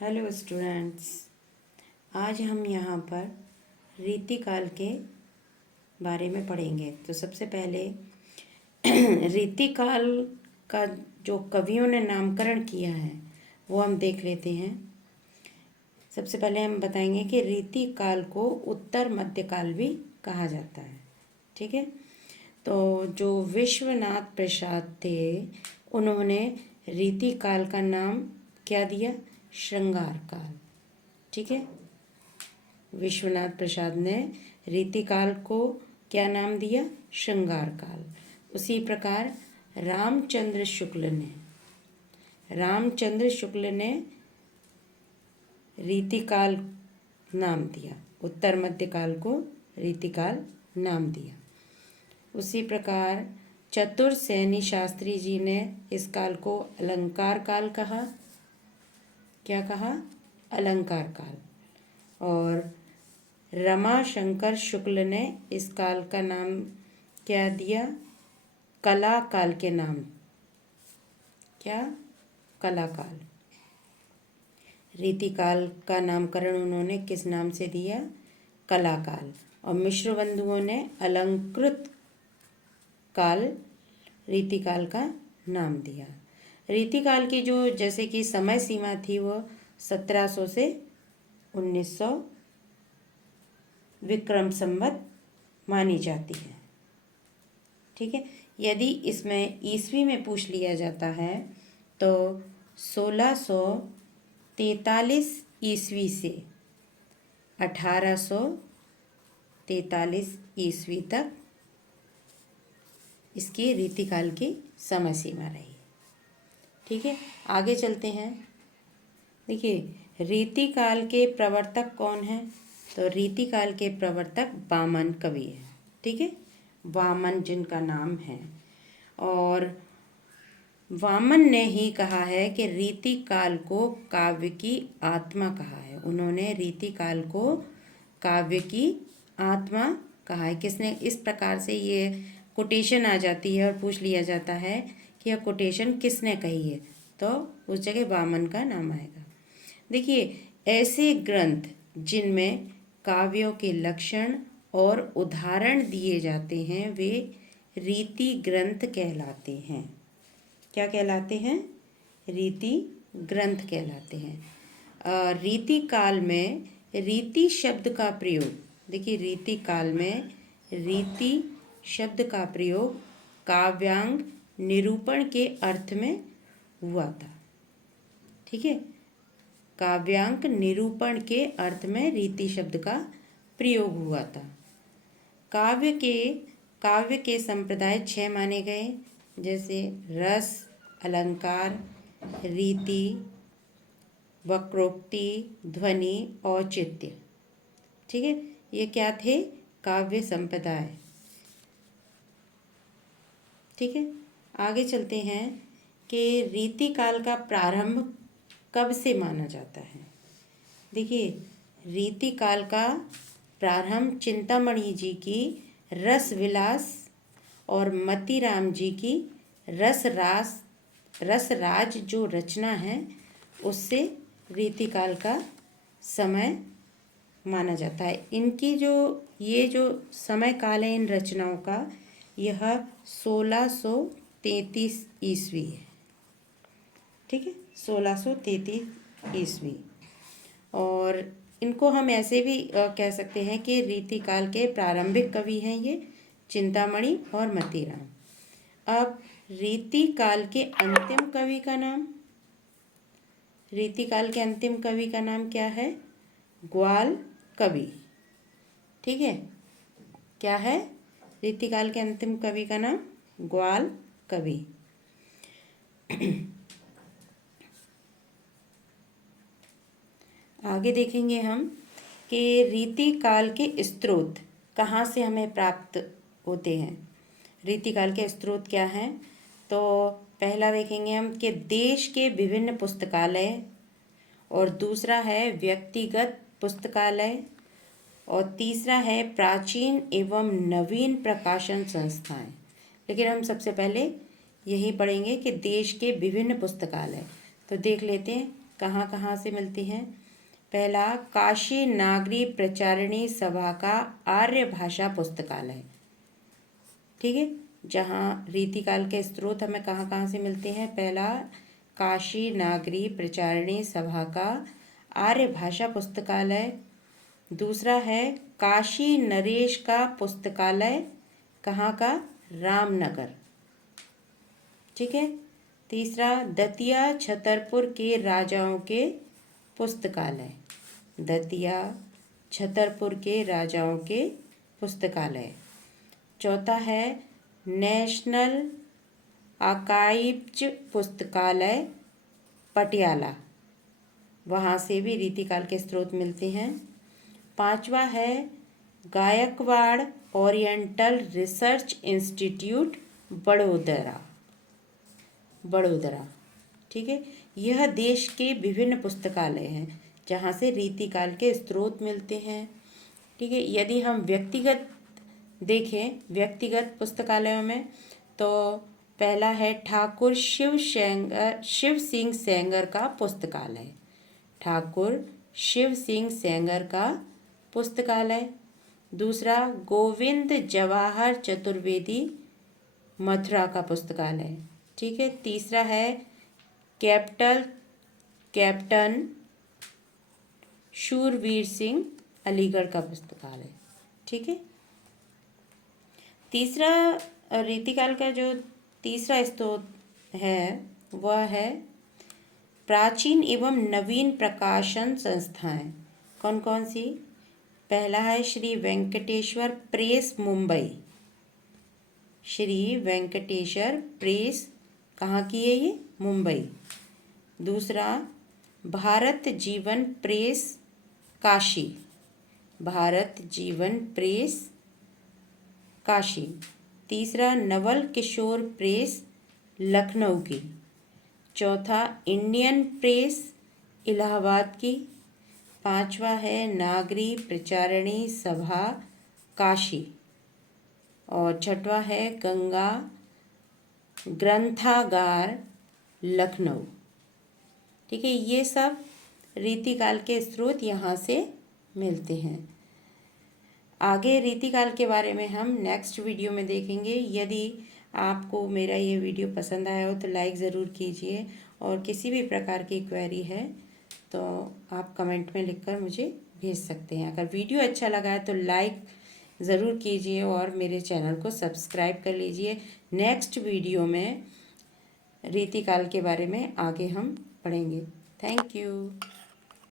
Hello students, आज हम यहाँ पर रीतिकाल के बारे में पढ़ेंगे। तो सबसे पहले रीतिकाल का जो कवियों ने नामकरण किया है वो हम देख लेते हैं। सबसे पहले हम बताएंगे कि रीतिकाल को उत्तर मध्यकाल भी कहा जाता है। ठीक है, तो जो विश्वनाथ प्रसाद थे उन्होंने रीतिकाल का नाम क्या दिया? श्रृंगार काल। ठीक है, विश्वनाथ प्रसाद ने रीतिकाल को क्या नाम दिया? श्रृंगार काल। उसी प्रकार रामचंद्र शुक्ल ने रीतिकाल नाम दिया, उत्तर मध्यकाल को रीतिकाल नाम दिया। उसी प्रकार चतुर्सेनी शास्त्री जी ने इस काल को अलंकार काल कहा। क्या कहा? अलंकार काल। और रमाशंकर शुक्ल ने इस काल का नाम क्या दिया? कला काल के नाम। क्या? कला काल। रीतिकाल का नामकरण उन्होंने किस नाम से दिया? कला काल। और मिश्र बंधुओं ने अलंकृत काल रीतिकाल का नाम दिया। रीतिकाल की जो जैसे कि समय सीमा थी वो 1700 से 1900 विक्रम संवत मानी जाती है। ठीक है, यदि इसमें ईस्वी में पूछ लिया जाता है तो 1643 ईस्वी से 1843 ईस्वी तक इसकी रीतिकाल की समय सीमा रही। ठीक है, आगे चलते हैं। देखिए, रीतिकाल के प्रवर्तक कौन हैं? तो रीतिकाल के प्रवर्तक वामन कवि हैं। ठीक है, वामन जिनका नाम है, और वामन ने ही कहा है कि रीतिकाल को काव्य की आत्मा कहा है। उन्होंने रीतिकाल को काव्य की आत्मा कहा है। किसने? इस प्रकार से ये कोटेशन आ जाती है और पूछ लिया जाता है कि यह कोटेशन किसने कही है, तो उस जगह वामन का नाम आएगा। देखिए, ऐसे ग्रंथ जिनमें काव्यों के लक्षण और उदाहरण दिए जाते हैं वे रीति ग्रंथ कहलाते हैं। क्या कहलाते हैं? रीति ग्रंथ कहलाते हैं। रीति काल में रीति शब्द का प्रयोग, देखिए रीति काल में रीति शब्द का प्रयोग काव्यांग निरूपण के अर्थ में हुआ था। ठीक है, काव्यांक निरूपण के अर्थ में रीति शब्द का प्रयोग हुआ था। काव्य के संप्रदाय 6 माने गए, जैसे रस, अलंकार, रीति, वक्रोक्ति, ध्वनि, औचित्य। ठीक है, ये क्या थे? काव्य संप्रदाय। ठीक है, आगे चलते हैं कि रीतिकाल का प्रारंभ कब से माना जाता है। देखिए, रीतिकाल का प्रारंभ चिंतामणि जी की रस विलास और मतीराम जी की रसराज जो रचना है उससे रीतिकाल का समय माना जाता है। इनकी ये जो समय काल है इन रचनाओं का, यह 1633 ईस्वी है। ठीक है, 1633 ईस्वी। और इनको हम ऐसे भी कह सकते हैं कि रीतिकाल के प्रारंभिक कवि हैं ये चिंतामणि और मतीराम। अब रीतिकाल के अंतिम कवि का नाम, रीतिकाल के अंतिम कवि का नाम क्या है? ग्वाल कवि। ठीक है, क्या है? रीतिकाल के अंतिम कवि का नाम ग्वाल कवि। आगे देखेंगे हम कि रीतिकाल के स्रोत कहाँ से हमें प्राप्त होते हैं। रीतिकाल के स्रोत क्या हैं? तो पहला देखेंगे हम कि देश के विभिन्न पुस्तकालय, और दूसरा है व्यक्तिगत पुस्तकालय, और तीसरा है प्राचीन एवं नवीन प्रकाशन संस्थाएं। लेकिन हम सबसे पहले यही पढ़ेंगे कि देश के विभिन्न पुस्तकालय। तो देख लेते हैं कहाँ कहाँ से मिलती हैं? पहला, काशी नागरी प्रचारिणी सभा का आर्य भाषा पुस्तकालय, ठीक है। जहाँ रीतिकाल के स्रोत हमें कहाँ कहाँ से मिलते हैं? पहला, काशी नागरी प्रचारिणी सभा का आर्य भाषा पुस्तकालय। दूसरा है काशी नरेश का पुस्तकालय, कहाँ का? रामनगर, ठीक है। तीसरा, दतिया छतरपुर के राजाओं के पुस्तकालय, दतिया छतरपुर के राजाओं के पुस्तकालय। चौथा है नेशनल आर्काइव्ज पुस्तकालय पटियाला, वहाँ से भी रीतिकाल के स्रोत मिलते हैं। पांचवा है Gaekwad oriental research institute Vadodara, Vadodara, ठीक है। यह देश के विभिन्न पुस्तकालय हैं जहाँ से रीतिकाल के स्रोत मिलते हैं, ठीक है। यदि हम व्यक्तिगत देखें, व्यक्तिगत पुस्तकालयों में, तो पहला है ठाकुर शिव सिंह सेंगर का पुस्तकालय, ठाकुर शिव सिंह सेंगर का पुस्तकालय। दूसरा, गोविंद जवाहर चतुर्वेदी मथुरा का पुस्तकालय, ठीक है। तीसरा है कैप्टन शूरवीर सिंह अलीगढ़ का पुस्तकालय, ठीक है। तीसरा रीतिकाल का जो तीसरा स्रोत है वह है प्राचीन एवं नवीन प्रकाशन संस्थाएं। कौन कौन सी? पहला है श्री वेंकटेश्वर प्रेस मुंबई, श्री वेंकटेश्वर प्रेस कहाँ की है ये? मुंबई। दूसरा, भारत जीवन प्रेस काशी, भारत जीवन प्रेस काशी। तीसरा, नवल किशोर प्रेस लखनऊ की। चौथा, इंडियन प्रेस इलाहाबाद की। पांचवा है नागरी प्रचारिणी सभा काशी। और छठवां है गंगा ग्रंथागार लखनऊ, ठीक है। ये सब रीतिकाल के स्रोत यहाँ से मिलते हैं। आगे रीतिकाल के बारे में हम नेक्स्ट वीडियो में देखेंगे। यदि आपको मेरा ये वीडियो पसंद आया हो तो लाइक ज़रूर कीजिए, और किसी भी प्रकार की क्वेरी है तो आप कमेंट में लिखकर मुझे भेज सकते हैं। अगर वीडियो अच्छा लगा है तो लाइक ज़रूर कीजिए और मेरे चैनल को सब्सक्राइब कर लीजिए। नेक्स्ट वीडियो में रीतिकाल के बारे में आगे हम पढ़ेंगे। Thank you.